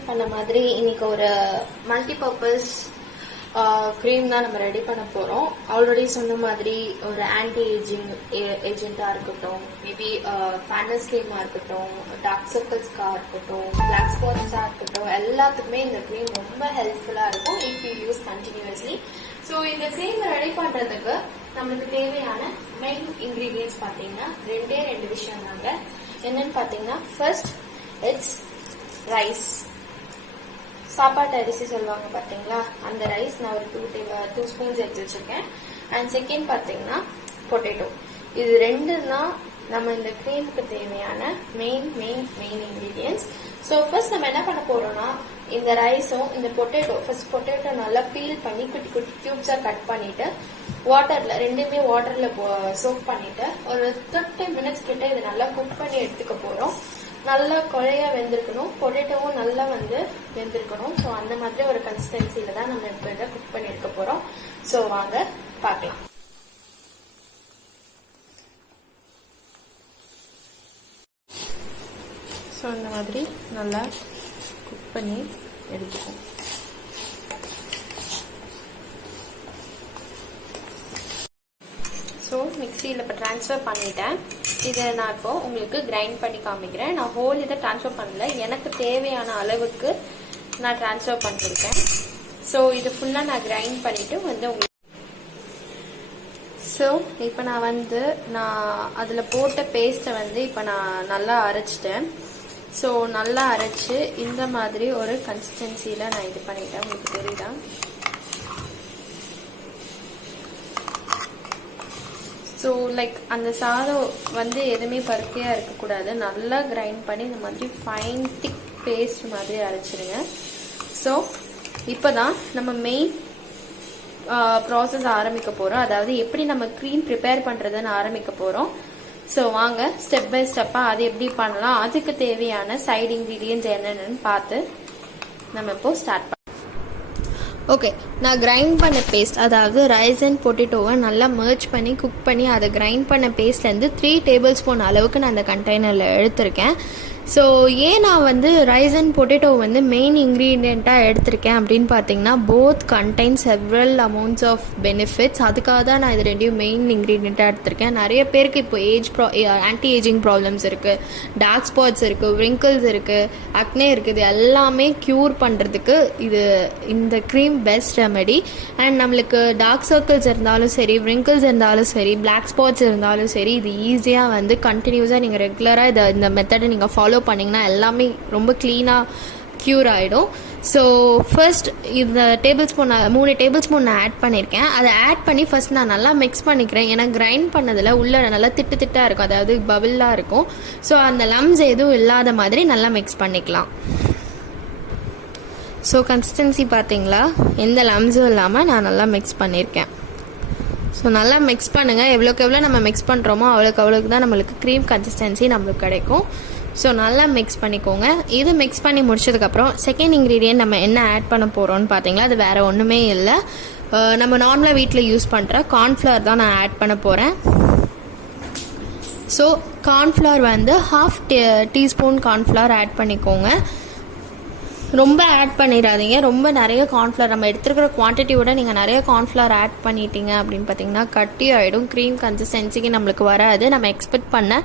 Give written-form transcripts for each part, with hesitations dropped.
Expect பண்ண மாதிரி இன்னைக்கு ஒரு மல்டிபர்பஸ் க்ரீம் தான் நம்ம ரெடி பண்ண போகிறோம். ஆல்ரெடி சொன்ன மாதிரி ஒரு ஆன்டி ஏஜிங் ஏஜென்ட்டாக இருக்கட்டும், மேபி ஃபேர்னஸ் க்ரீமாக இருக்கட்டும், டார்க் சர்க்கிள்ஸ்க்காக இருக்கட்டும், பிளாக் ஸ்பாட்ஸாக இருக்கட்டும், எல்லாத்துக்குமே இந்த க்ரீம் ரொம்ப ஹெல்ப்ஃபுல்லாக இருக்கும் if you use continuously. So இந்த க்ரீம் ரெடி பண்ணுறதுக்கு நம்மளுக்கு தேவையான மெயின் இன்க்ரீடியன்ட்ஸ் பார்த்தீங்கன்னா ரெண்டு விஷயம் தாங்க. என்னன்னு பார்த்தீங்கன்னா ஃபர்ஸ்ட் இட்ஸ் ரைஸ். சாப்பாட்டு அரிசி சொல்லுவாங்க பார்த்தீங்களா, அந்த ரைஸ் நான் ஒரு 2 ஸ்பூன்ஸ் எடுத்து வச்சிருக்கேன். அண்ட் செகண்ட் பார்த்தீங்கன்னா பொட்டேட்டோ. இது ரெண்டு தான் நம்ம இந்த க்ரீமுக்கு தேவையான மெயின் இன்கிரீடியன்ஸ். ஸோ ஃபர்ஸ்ட் நம்ம என்ன பண்ண போறோம்னா, இந்த ரைஸும் இந்த ஃபர்ஸ்ட் பொட்டேட்டோ நல்லா பீல் பண்ணி குட்டி குட்டி கியூப்ஸா கட் பண்ணிட்டு வாட்டர்ல ரெண்டுமே வாட்டர்ல சோக் பண்ணிட்டு ஒரு 30 மினிட்ஸ் கிட்ட இது நல்லா குக் பண்ணி எடுத்துக்க போறோம். நல்லா குழையா வெந்திருக்கணும், பொட்டேட்டோவும் நல்லா வெந்திருக்கணும். ஸோ அந்த மாதிரி ஒரு கன்சிஸ்டன்சில தான் நம்ம இப்போ இதை குக் பண்ணி எடுக்க போறோம். ஸோ வாங்க பார்க்கலாம். ஸோ இந்த மாதிரி நல்லா குக் பண்ணி எடுத்துக்கோம். ஸோ மிக்சியில் இப்போ ட்ரான்ஸ்ஃபர் பண்ணிட்டேன். இதை நான் இப்போ உங்களுக்கு கிரைண்ட் பண்ணி காமிக்கிறேன். நான் ஹோல் இதை ட்ரான்ஸ்ஃபர் பண்ணல, எனக்கு தேவையான அளவுக்கு நான் ட்ரான்ஸ்ஃபர் பண்ணிருக்கேன். ஸோ இது ஃபுல்லாக நான் கிரைண்ட் பண்ணிட்டு உங்களுக்கு ஸோ இப்போ நான் அதில் போட்ட பேஸ்ட்டை இப்போ நான் நல்லா அரைச்சிட்டேன். ஸோ நல்லா அரைச்சு இந்த மாதிரி ஒரு கன்சிஸ்டன்சியில் நான் இது பண்ணிட்டேன். உங்களுக்கு தெரியுதா? ஸோ லைக் அந்த சாதம் எதுவுமே பருக்கையாக இருக்கக்கூடாது. நல்லா கிரைண்ட் பண்ணி இந்த மாதிரி ஃபைன் திக் பேஸ்ட் மாதிரி அரைச்சிடுங்க. ஸோ இப்போ தான் நம்ம மெயின் ப்ராசஸ் ஆரம்பிக்க போகிறோம். அதாவது எப்படி நம்ம க்ரீம் ப்ரிப்பேர் பண்ணுறதுன்னு ஆரம்பிக்க போகிறோம். ஸோ வாங்க ஸ்டெப் பை ஸ்டெப்பாக அது எப்படி பண்ணலாம், அதுக்கு தேவையான சைடு இன்க்ரீடியன்ட்ஸ் என்னென்னு பார்த்து நம்ம இப்போ ஸ்டார்ட் பண்ணலாம். ஓகே, நான் கிரைண்ட் பண்ண பேஸ்ட், அதாவது ரைஸ் அண்ட் பொட்டேட்டோவை நல்லா மர்ச் பண்ணி குக் பண்ணி அதை கிரைண்ட் பண்ண பேஸ்ட்லேருந்து 3 டேபிள் ஸ்பூன் அளவுக்கு நான் அந்த கண்டெய்னரில் எடுத்திருக்கேன். ஸோ ஏன் நான் ரைஸ் அண்ட் பொட்டேட்டோ மெயின் இன்க்ரீடியண்ட்டாக எடுத்திருக்கேன் அப்படின்னு பார்த்தீங்கன்னா, both contain several amounts of benefits. அதுக்காக தான் நான் இது ரெண்டையும் மெயின் இன்க்ரீடியண்ட்டாக எடுத்திருக்கேன். நிறைய பேருக்கு இப்போ ஆன்டி ஏஜிங் ப்ராப்ளம்ஸ் இருக்குது, டார்க் ஸ்பாட்ஸ் இருக்குது, விரிங்கிள்ஸ் இருக்குது, அக்னே இருக்குது. எல்லாமே க்யூர் பண்ணுறதுக்கு இந்த க்ரீம் பெஸ்ட் ரெமெடி. அண்ட் நம்மளுக்கு டார்க் சர்க்கிள்ஸ் இருந்தாலும் சரி, விரிங்கிள்ஸ் இருந்தாலும் சரி, பிளாக் ஸ்பாட்ஸ் இருந்தாலும் சரி, இது ஈஸியாக கண்டினியூஸாக நீங்கள் ரெகுலராக இந்த மெத்தடை நீங்கள் ஃபாலோ பண்ணிங்கன்னா எல்லாமே ரொம்ப க்ளீனாக க்யூர் ஆகிடும். ஸோ ஃபர்ஸ்ட் இந்த 3 டேபிள் ஸ்பூன் நான் ஆட் பண்ணியிருக்கேன். அதை ஆட் பண்ணி ஃபர்ஸ்ட் நான் நல்லா மிக்ஸ் பண்ணிக்கிறேன். ஏன்னா கிரைண்ட் பண்ணதில் உள்ள நல்லா திட்டாக இருக்கும், அதாவது பபிளாக இருக்கும். ஸோ அந்த லம்ஸ் எதுவும் இல்லாத மாதிரி நல்லா மிக்ஸ் பண்ணிக்கலாம். ஸோ கன்சிஸ்டன்சி பார்த்தீங்களா, எந்த லம்ஸும் இல்லாமல் நான் நல்லா மிக்ஸ் பண்ணியிருக்கேன். ஸோ நல்லா மிக்ஸ் பண்ணுங்கள். எவ்வளோக்கு எவ்வளோ நம்ம மிக்ஸ் பண்ணுறோமோ அவ்வளோக்கு தான் நம்மளுக்கு க்ரீம் கன்சிஸ்டன்சி நம்மளுக்கு கிடைக்கும். ஸோ நல்லா மிக்ஸ் பண்ணிக்கோங்க. இது மிக்ஸ் பண்ணி முடிச்சதுக்கப்புறம் செகண்ட் இன்க்ரீடியன்ட் நம்ம என்ன ஆட் பண்ண போகிறோம்னு பார்த்தீங்களா, அது வேறு ஒன்றுமே இல்லை, நம்ம நார்மலாக வீட்டில் யூஸ் பண்ணுற கார்ன்ஃப்ளவர் தான் நான் ஆட் பண்ண போகிறேன். So cornflour 1/2 teaspoon cornflour add பண்ணிக்கோங்க. ரொம்ப ஆட் பண்ணிடாதீங்க. ரொம்ப நிறைய கார்ன்ஃப்ளவர் நம்ம எடுத்துருக்கிற குவான்டிட்டியோட நீங்கள் நிறைய கார்ன்ஃப்ளவர் ஆட் பண்ணிட்டீங்க அப்படின்னு பார்த்தீங்கன்னா கட்டி ஆகிடும், க்ரீம் கன்சிஸ்டன்சிக்கு நம்மளுக்கு வராது, நம்ம எக்ஸ்பெக்ட் பண்ண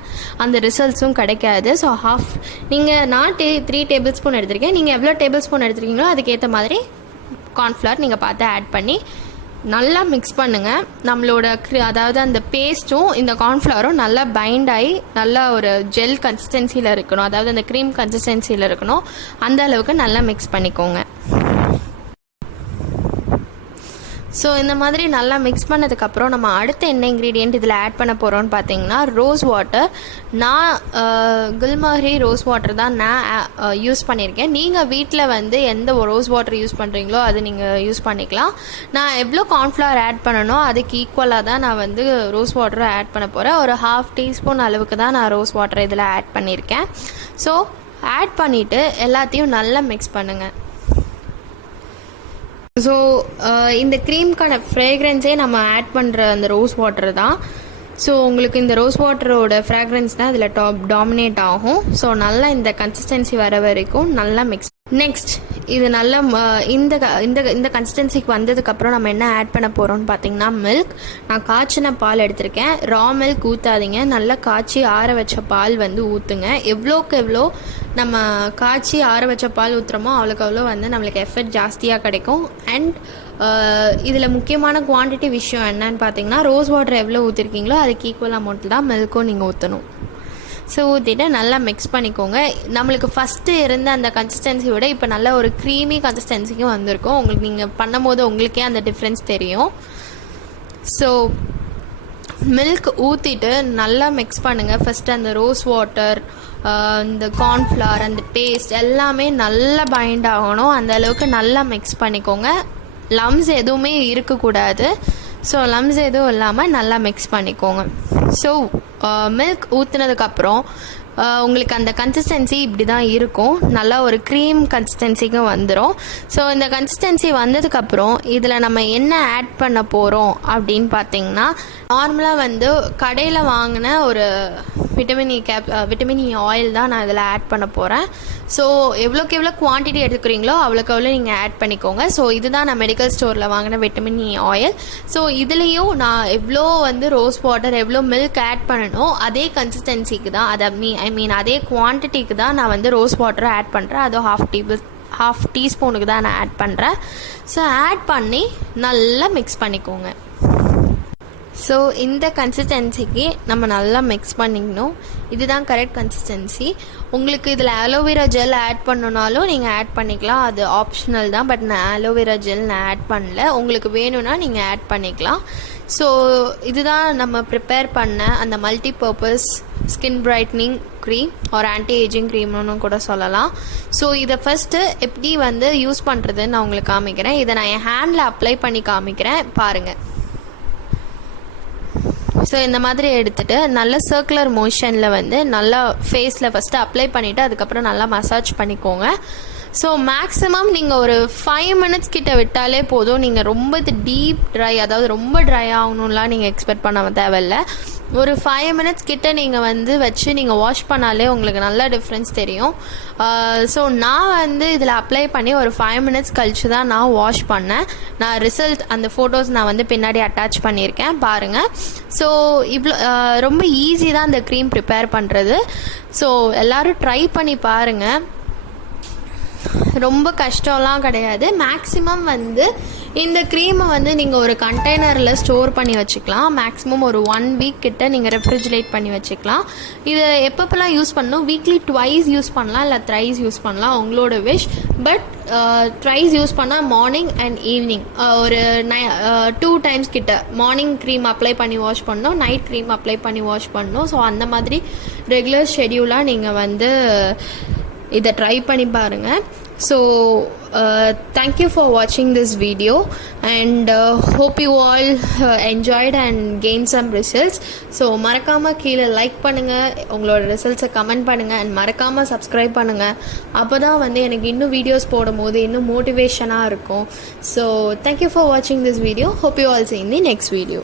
அந்த ரிசல்ட்ஸும் கிடைக்காது. ஸோ நான் 3 டேபிள் ஸ்பூன் எடுத்திருக்கேன். நீங்கள் எவ்வளோ டேபிள் ஸ்பூன் எடுத்துருக்கீங்களோ அதுக்கேற்ற மாதிரி கார்ன்ஃப்ளவர் நீங்கள் பார்த்து ஆட் பண்ணி நல்லா மிக்ஸ் பண்ணுங்கள். நம்மளோட அதாவது அந்த பேஸ்ட்டும் இந்த கார்ன்ஃப்ளவரும் நல்லா பைண்ட் ஆகி நல்லா ஒரு ஜெல் கன்சிஸ்டன்சியில் இருக்கணும், அதாவது அந்த க்ரீம் கன்சிஸ்டன்சியில் இருக்கணும். அந்த அளவுக்கு நல்லா மிக்ஸ் பண்ணிக்கோங்க. ஸோ இந்த மாதிரி நல்லா மிக்ஸ் பண்ணதுக்கப்புறம் நம்ம அடுத்த என்ன இன்க்ரீடியண்ட் இதில் ஆட் பண்ண போகிறோம்னு பார்த்தீங்கன்னா ரோஸ் வாட்டர். நான் குல்மாரி ரோஸ் வாட்டர் தான் நான் யூஸ் பண்ணியிருக்கேன். நீங்கள் வீட்டில் எந்த ரோஸ் வாட்டர் யூஸ் பண்ணுறீங்களோ அது நீங்கள் யூஸ் பண்ணிக்கலாம். நான் எவ்வளோ கார்ன்ஃப்ளவர் ஆட் பண்ணணும் அதுக்கு ஈக்குவலாக தான் நான் ரோஸ் வாட்டரை ஆட் பண்ண போகிறேன். ஒரு 1/2 டீஸ்பூன் அளவுக்கு தான் நான் ரோஸ் வாட்டர் இதில் ஆட் பண்ணியிருக்கேன். ஸோ ஆட் பண்ணிவிட்டு எல்லாத்தையும் நல்லா மிக்ஸ் பண்ணுங்கள். ஸோ இந்த க்ரீம்க்கான ஃப்ரேக்ரன்ஸே நம்ம ஆட் பண்ணுற அந்த ரோஸ் வாட்டர் தான். ஸோ உங்களுக்கு இந்த ரோஸ் வாட்டரோட ஃப்ராக்ரன்ஸ் தான் இதில் டாமினேட் ஆகும். ஸோ நல்லா இந்த கன்சிஸ்டன்சி வர வரைக்கும் நல்லா மிக்ஸ் நெக்ஸ்ட் இது நல்ல இந்த இந்த கன்சிஸ்டன்சிக்கு வந்ததுக்கப்புறம் நம்ம என்ன ஆட் பண்ண போகிறோம்னு பார்த்தீங்கன்னா மில்க். நான் காய்ச்சின பால் எடுத்திருக்கேன். ரா மில்க் ஊற்றாதீங்க, நல்லா காய்ச்சி ஆற வச்ச பால் வந்து ஊற்றுங்க. எவ்வளோக்கு எவ்வளோ நம்ம காய்ச்சி ஆற வச்ச பால் ஊற்றுறோமோ அவ்வளோக்கு அவ்வளோ வந்து நம்மளுக்கு எஃபெக்ட் ஜாஸ்தியாக கிடைக்கும். அண்ட் இதில் முக்கியமான குவான்டிட்டி விஷயம் என்னன்னு பார்த்தீங்கன்னா ரோஸ் வாட்டர் எவ்வளோ ஊற்றிருக்கீங்களோ அதுக்கு ஈக்குவல் அமௌண்ட்டில் தான் மில்க்கும் நீங்கள் ஊற்றணும். ஸோ ஊற்றிட்டு நல்லா மிக்ஸ் பண்ணிக்கோங்க. நம்மளுக்கு ஃபஸ்ட்டு இருந்த அந்த கன்சிஸ்டன்சி விட இப்போ நல்ல ஒரு க்ரீமி கன்சிஸ்டன்சிக்கும் வந்திருக்கும். உங்களுக்கு நீங்கள் பண்ணும் போது உங்களுக்கே அந்த டிஃப்ரென்ஸ் தெரியும். ஸோ மில்க் ஊற்றிட்டு நல்லா மிக்ஸ் பண்ணுங்கள். ஃபஸ்ட்டு அந்த ரோஸ் வாட்டர், இந்த கார்ன்ஃப்ளவர், அந்த பேஸ்ட் எல்லாமே நல்லா பைண்ட் ஆகணும். அந்த அளவுக்கு நல்லா மிக்ஸ் பண்ணிக்கோங்க. லம்ஸ் எதுவுமே இருக்கக்கூடாது. ஸோ லம்ஸ் எதுவும் இல்லாமல் நல்லா மிக்ஸ் பண்ணிக்கோங்க. ஸோ மில்க் ஊற்றுனதுக்கப்புறம் உங்களுக்கு அந்த கன்சிஸ்டன்சி இப்படி தான் இருக்கும். நல்லா ஒரு க்ரீம் கன்சிஸ்டன்சிக்கு வந்துடும். ஸோ இந்த கன்சிஸ்டன்சி வந்ததுக்கப்புறம் இதில் நம்ம என்ன ஆட் பண்ண போகிறோம் அப்படின்னு பார்த்தீங்கன்னா நார்மலாக வந்து கடையில் வாங்கின ஒரு விட்டமின் இ ஆயில் தான் நான் இதில் ஆட் பண்ண போகிறேன். ஸோ எவ்வளோக்கு எவ்வளோ குவான்டிட்டி எடுத்துக்கிறீங்களோ அவ்வளோக்கு எவ்வளோ நீங்கள் ஆட் பண்ணிக்கோங்க. ஸோ இதுதான் நான் மெடிக்கல் ஸ்டோரில் வாங்கின விட்டமின் இ ஆயில். ஸோ இதுலேயும் நான் எவ்வளோ வந்து ரோஸ் வாட்டர் எவ்வளோ மில்க் ஆட் பண்ணணும் அதே கன்சிஸ்டன்சிக்கு தான், ஐ மீன் அதே குவான்டிட்டிக்கு தான் நான் வந்து ரோஸ் வாட்டரை ஆட் பண்ணுறேன். அதுவும் ஹாஃப் டீஸ்பூனுக்கு தான் நான் ஆட் பண்ணுறேன். ஸோ ஆட் பண்ணி நல்லா மிக்ஸ் பண்ணிக்கோங்க. ஸோ இந்த கன்சிஸ்டன்சிக்கு நம்ம நல்லா மிக்ஸ் பண்ணிக்கணும். இதுதான் கரெக்ட் கன்சிஸ்டன்சி. உங்களுக்கு இதில் ஆலோவேரா ஜெல் ஆட் பண்ணணுனாலும் நீங்கள் ஆட் பண்ணிக்கலாம், அது ஆப்ஷனல் தான். பட் நான் ஆலோவேரா ஜெல் நான் ஆட் பண்ணல. உங்களுக்கு வேணும்னா நீங்கள் ஆட் பண்ணிக்கலாம். ஸோ இதுதான் நம்ம ப்ரிப்பேர் பண்ண அந்த multi purpose skin brightening cream ஒரு ஆன்டி ஏஜிங் க்ரீம்னு கூட சொல்லலாம். ஸோ இதை ஃபஸ்ட்டு எப்படி வந்து யூஸ் பண்ணுறதுன்னு நான் உங்களுக்கு காமிக்கிறேன். இதை நான் என் ஹேண்டில் அப்ளை பண்ணி காமிக்கிறேன், பாருங்கள். ஸோ இந்த மாதிரி எடுத்துகிட்டு நல்ல சர்க்குலர் மோஷனில் வந்து நல்லா ஃபேஸில் ஃபஸ்ட்டு அப்ளை பண்ணிவிட்டு அதுக்கப்புறம் நல்லா மசாஜ் பண்ணிக்கோங்க. ஸோ மேக்ஸிமம் நீங்கள் ஒரு 5 minutes கிட்ட விட்டாலே போதும். நீங்கள் ரொம்ப டீப் ட்ரை, அதாவது ரொம்ப ட்ரை ஆகணும்லாம் நீங்கள் எக்ஸ்பெக்ட் பண்ண தேவையில்லை. ஒரு 5 minutes கிட்ட நீங்கள் வந்து வச்சு நீங்கள் வாஷ் பண்ணாலே உங்களுக்கு நல்ல டிஃப்ரென்ஸ் தெரியும். ஸோ நான் வந்து இதில் அப்ளை பண்ணி ஒரு 5 minutes கழிச்சு தான் நான் வாஷ் பண்ணேன். நான் ரிசல்ட் அந்த ஃபோட்டோஸ் நான் வந்து பின்னாடி அட்டாச் பண்ணியிருக்கேன், பாருங்கள். ஸோ இவ்வளோ ரொம்ப ஈஸி தான் இந்த க்ரீம் ப்ரிப்பேர் பண்ணுறது. ஸோ எல்லோரும் ட்ரை பண்ணி பாருங்கள். ரொம்ப கஷ்டம்லாம் கிடையாது. மேக்ஸிமம் வந்து இந்த க்ரீமை வந்து நீங்கள் ஒரு கண்டெய்னரில் ஸ்டோர் பண்ணி வச்சுக்கலாம். மேக்ஸிமம் ஒரு 1 week கிட்ட நீங்கள் ரெஃப்ரிஜிரேட் பண்ணி வச்சுக்கலாம். இதை எப்பப்பெல்லாம் யூஸ் பண்ணணும், வீக்லி 2 யூஸ் பண்ணலாம், இல்லை 3 யூஸ் பண்ணலாம், உங்களோட விஷ். பட் 3 யூஸ் பண்ணால் மார்னிங் அண்ட் ஈவினிங் ஒரு 2 times கிட்ட மார்னிங் க்ரீம் அப்ளை பண்ணி வாஷ் பண்ணணும், நைட் க்ரீம் அப்ளை பண்ணி வாஷ் பண்ணணும். ஸோ அந்த மாதிரி ரெகுலர் ஷெடியூலாக நீங்கள் வந்து இதை ட்ரை பண்ணி பாருங்கள். So thank you for watching this video and hope you all enjoyed and gained some results. So மறக்காம கீழே லைக் பண்ணுங்க, உங்களோட ரிசல்ட்ஸை கமெண்ட் பண்ணுங்க, அண்ட் மறக்காம சப்ஸ்கிரைப் பண்ணுங்க. அப்போதான் வந்து எனக்கு இன்னும் வீடியோஸ் போடும்போது இன்னும் மோட்டிவேஷனாக இருக்கும். So thank you for watching this video. Hope you all see in the next video.